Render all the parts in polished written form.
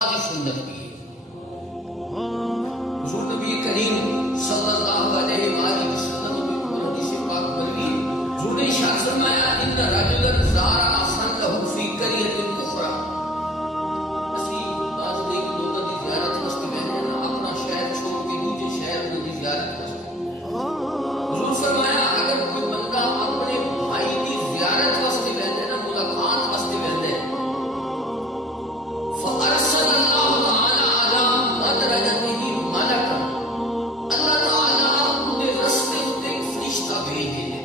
سنت کی حضور نبی کریم صلی اللہ علیہ وآلہ وسلم حدیث پاک مروی حضور نے ارشاد فرمایا ان رجلا زار اخا له فی قریۃ اخرى اسی بعض ایک لوگوں کی زیارت واسطے گئے نا اپنا شہر چھوڑ کے دوسرے شہر کی زیارت واسطے حضور فرمایا اگر کوئی بندہ اپنے بھائی کی زیارت واسطے گئے نا ملاقات واسطے گئے فارسل اللہ تعالی علی مدرجته ملکا اللہ تعالی انہیں رستے اتے ایک فرشتہ بھیج دے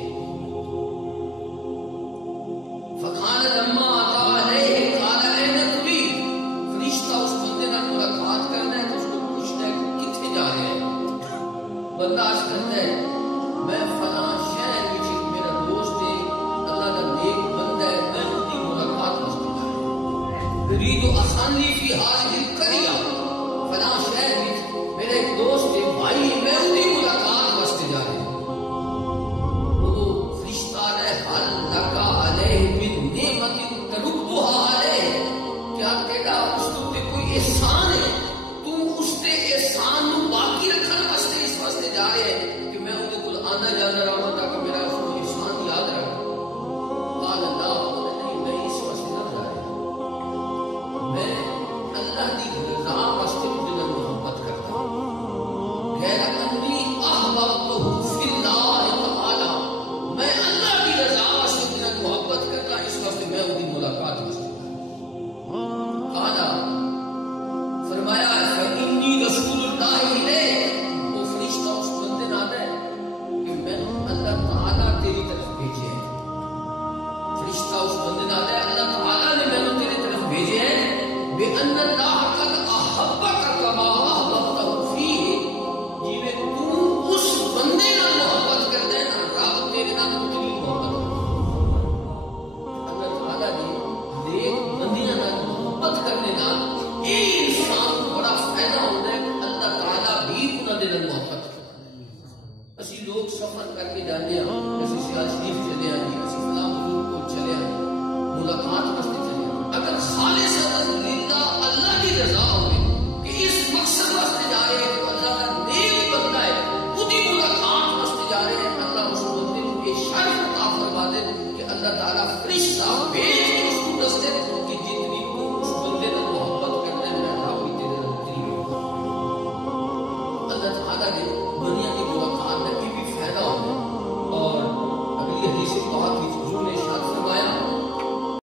فقال لما اتى علیہ قال این تريد فرشتہ اس بندے نال ملاقات کرنا ہے تو اس کو پوچھتا ہے کہ کتنے جا رہے ہیں بندہ اس کہتا ہے میں فلاں شہر وچ میرا دوست ہے اللہ دا نیک بندہ ہے میں اس کی ملاقات واسطے جا رہا ہوں اريد اخانی فی هذه القرية فلاں شہر وچ میرا ایک دوست ہے بھائی میں اس کی ملاقات واسطے جا رہا ہوں وہ فرشتہ نے حل لگا علیہ من نعمت تردها علیہ کیا تیرا اس کو کوئی احسان ہے